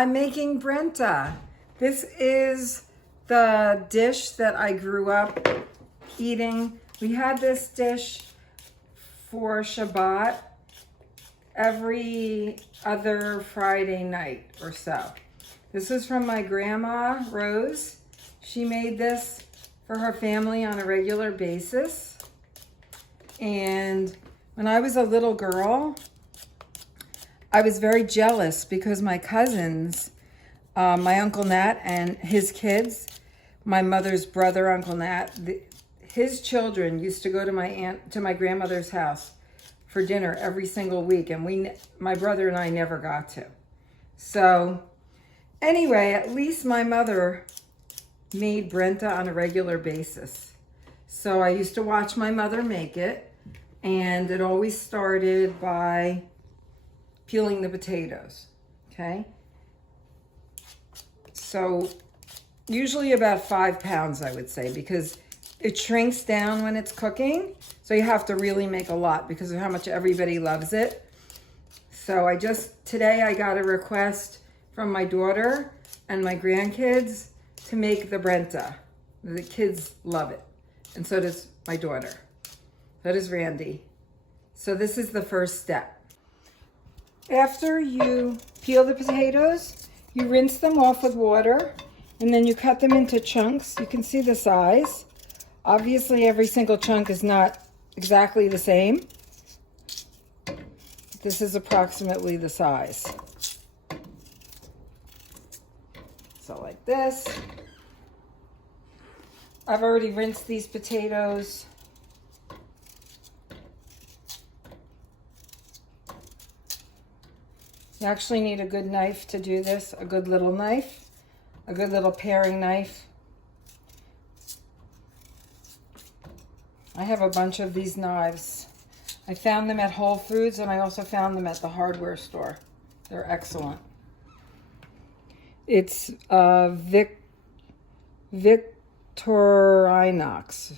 I'm making Brenta. This is the dish that I grew up eating. We had this dish for Shabbat every other Friday night or so. This is from my grandma, Rose. She made this for her family on a regular basis. And when I was a little girl, I was very jealous because my cousins, my Uncle Nat and his kids, my mother's brother, Uncle Nat, his children used to go to my grandmother's house for dinner every single week, and my brother and I never got to. So anyway, at least my mother made Brenta on a regular basis. So I used to watch my mother make it, and it always started by peeling the potatoes, okay? So usually about 5 pounds, I would say, because it shrinks down when it's cooking. So you have to really make a lot because of how much everybody loves it. So today I got a request from my daughter and my grandkids to make the Brenta. The kids love it. And so does my daughter. So does Randy. So this is the first step. After you peel the potatoes, you rinse them off with water, and then you cut them into chunks. You can see the size. Obviously, every single chunk is not exactly the same. This is approximately the size. So like this. I've already rinsed these potatoes. You actually need a good knife to do this, a good little knife, a good little paring knife. I have a bunch of these knives. I found them at Whole Foods, and I also found them at the hardware store. They're excellent. It's Victorinox.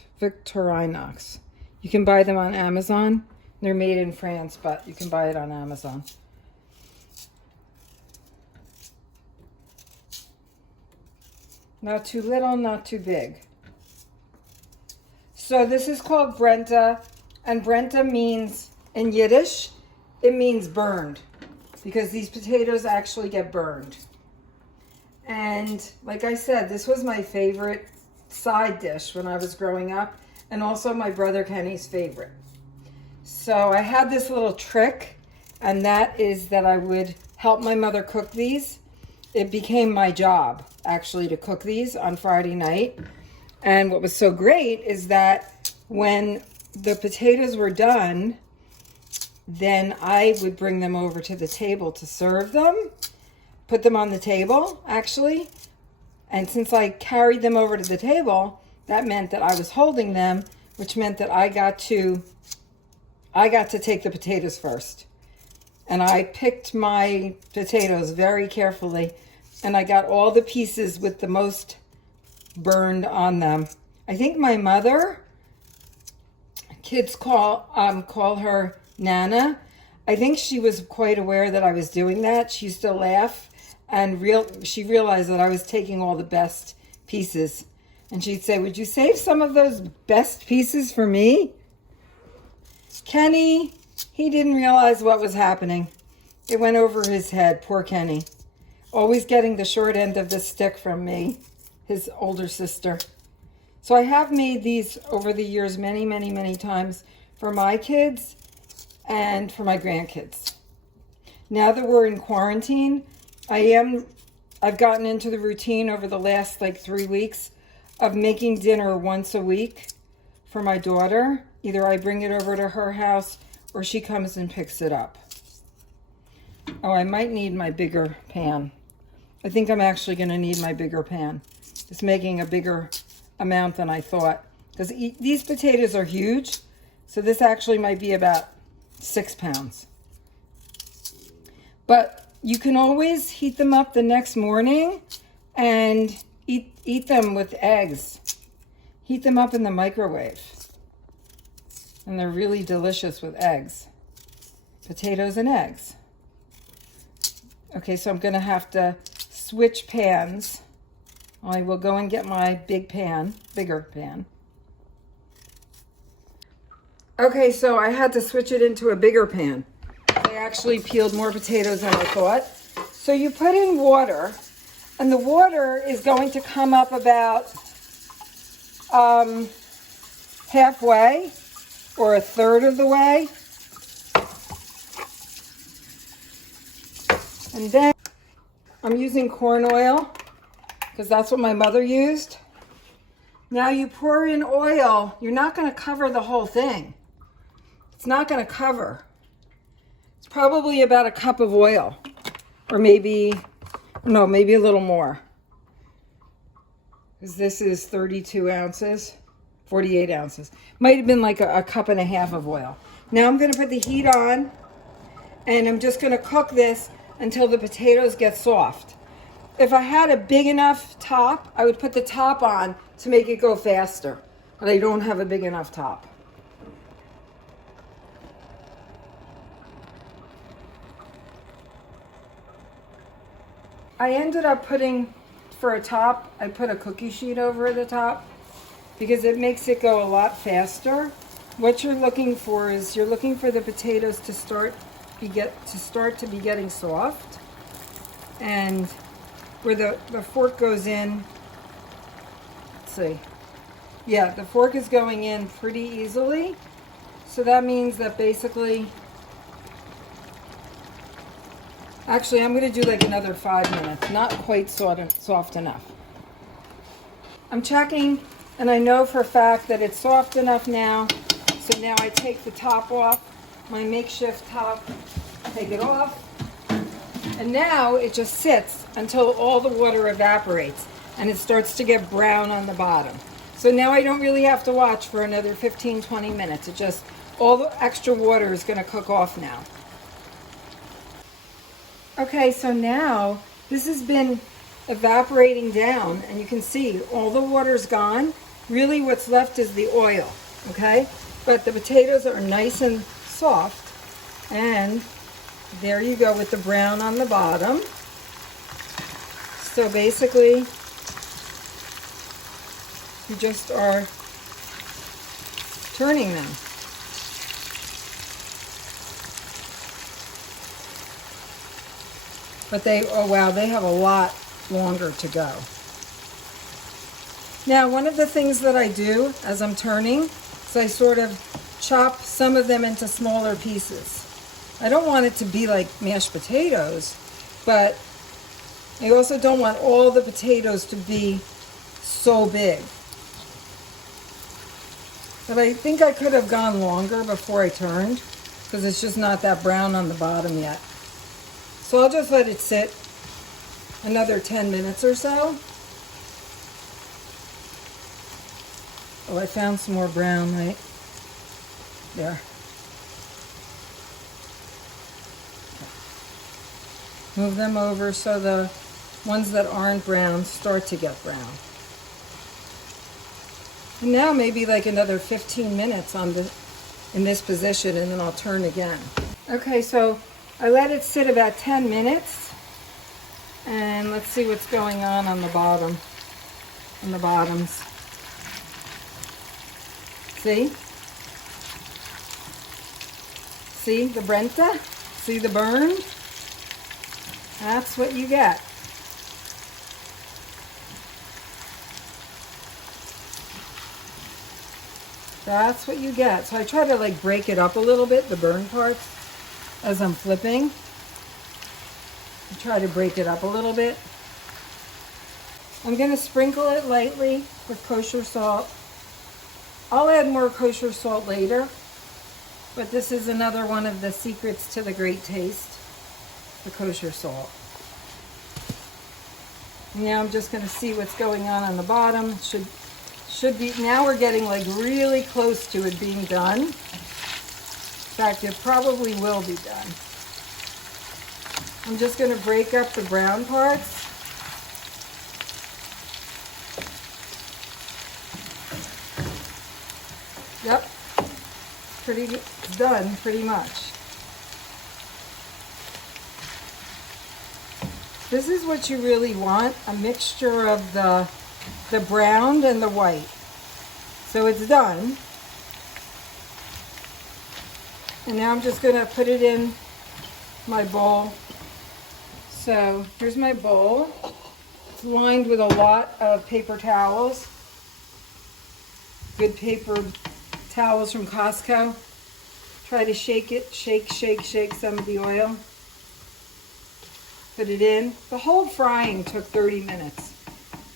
You can buy them on Amazon. They're made in France, but you can buy it on Amazon. Not too little, not too big. So this is called Brenta, and Brenta means, in Yiddish, it means burned, because these potatoes actually get burned. And like I said, this was my favorite side dish when I was growing up, and also my brother Kenny's favorite. So I had this little trick, and that is that I would help my mother cook these. It became my job, actually, to cook these on Friday night. And what was so great is that when the potatoes were done, then I would bring them over to the table to serve them, put them on the table, actually. And since I carried them over to the table, that meant that I was holding them, which meant that I got to take the potatoes first. And I picked my potatoes very carefully, and I got all the pieces with the most burned on them. I think my mother, kids call her Nana. I think she was quite aware that I was doing that. She used to laugh, and she realized that I was taking all the best pieces. And she'd say, "Would you save some of those best pieces for me?" Kenny, he didn't realize what was happening. It went over his head, poor Kenny. Always getting the short end of the stick from me, his older sister. So I have made these over the years many, many, many times for my kids and for my grandkids. Now that we're in quarantine, I've gotten into the routine over the last 3 weeks of making dinner once a week for my daughter. Either I bring it over to her house or she comes and picks it up. Oh, I might need my bigger pan. I think I'm actually going to need my bigger pan. It's making a bigger amount than I thought, because these potatoes are huge. So this actually might be about 6 pounds. But you can always heat them up the next morning and eat them with eggs. Heat them up in the microwave. And they're really delicious with eggs. Potatoes and eggs. Okay, so I'm going to have to switch pans. I will go and get my bigger pan. Okay, so I had to switch it into a bigger pan. I actually peeled more potatoes than I thought. So you put in water, and the water is going to come up about halfway or a third of the way. And then I'm using corn oil because that's what my mother used. Now you pour in oil. You're not going to cover the whole thing. It's not going to cover. It's probably about a cup of oil, or maybe a little more. Because this is 32 ounces, 48 ounces. Might have been like a cup and a half of oil. Now I'm going to put the heat on, and I'm just going to cook this until the potatoes get soft. If I had a big enough top, I would put the top on to make it go faster. But I don't have a big enough top. I ended up putting, for a top, I put a cookie sheet over the top because it makes it go a lot faster. What you're looking for is you're looking for the potatoes to start to be getting soft, and where the fork goes in, let's see, yeah, the fork is going in pretty easily, so that means that basically, actually I'm going to do like another 5 minutes, not quite soft enough. I'm checking, and I know for a fact that it's soft enough now, so now I take the top off, my makeshift top, take it off, and now it just sits until all the water evaporates and it starts to get brown on the bottom. So now I don't really have to watch for another 15-20 minutes. It just, all the extra water is going to cook off now. Okay, so now this has been evaporating down, and you can see all the water's gone. Really what's left is the oil, okay? But the potatoes are nice and soft, and there you go with the brown on the bottom. So basically, you just are turning them. But oh wow, they have a lot longer to go. Now, one of the things that I do as I'm turning is I sort of chop some of them into smaller pieces. I don't want it to be like mashed potatoes, but I also don't want all the potatoes to be so big. But I think I could have gone longer before I turned, because it's just not that brown on the bottom yet. So I'll just let it sit another 10 minutes or so. Oh, I found some more brown right there. Move them over so the ones that aren't brown start to get brown. And now maybe like another 15 minutes in this position, and then I'll turn again. Okay, so I let it sit about 10 minutes, and let's see what's going on the bottom, on the bottoms. See? See the Brenta? See the burn? That's what you get. That's what you get. So I try to like break it up a little bit, the burn parts, as I'm flipping. I try to break it up a little bit. I'm going to sprinkle it lightly with kosher salt. I'll add more kosher salt later, but this is another one of the secrets to the great taste. The kosher salt. Now I'm just going to see what's going on the bottom. Should be, now we're getting like really close to it being done. In fact, it probably will be done. I'm just going to break up the brown parts. Yep, it's done pretty much. This is what you really want, a mixture of the brown and the white. So it's done. And now I'm just going to put it in my bowl. So here's my bowl. It's lined with a lot of paper towels. Good paper towels from Costco. Try to shake it, shake some of the oil. Put it in. The whole frying took 30 minutes.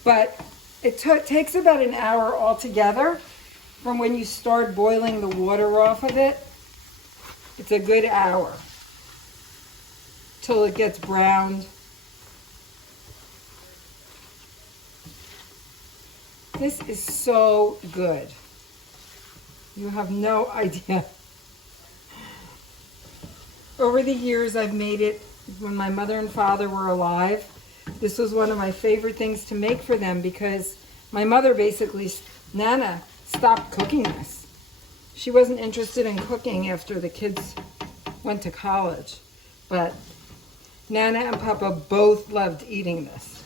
But it takes about an hour altogether from when you start boiling the water off of it. It's a good hour till it gets browned. This is so good. You have no idea. Over the years, I've made it when my mother and father were alive. This was one of my favorite things to make for them because my mother basically, Nana, stopped cooking this. She wasn't interested in cooking after the kids went to college. But Nana and Papa both loved eating this.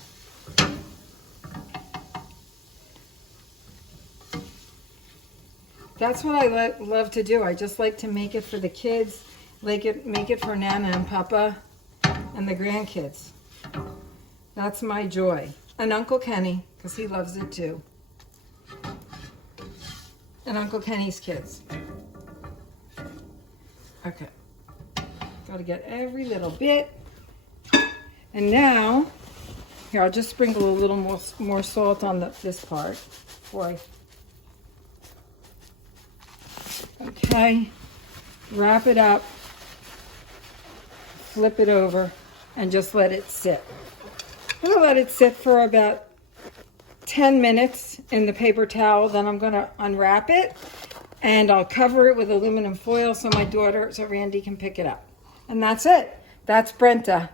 That's what I love to do. I just like to make it for the kids, make it for Nana and Papa and the grandkids. That's my joy. And Uncle Kenny, because he loves it too. And Uncle Kenny's kids. Okay. Got to get every little bit. And now, here, I'll just sprinkle a little more salt on this part. Okay. Wrap it up. Flip it over and just let it sit. I'm going to let it sit for about 10 minutes in the paper towel. Then I'm going to unwrap it and I'll cover it with aluminum foil so Randy can pick it up. And that's it. That's Brenta.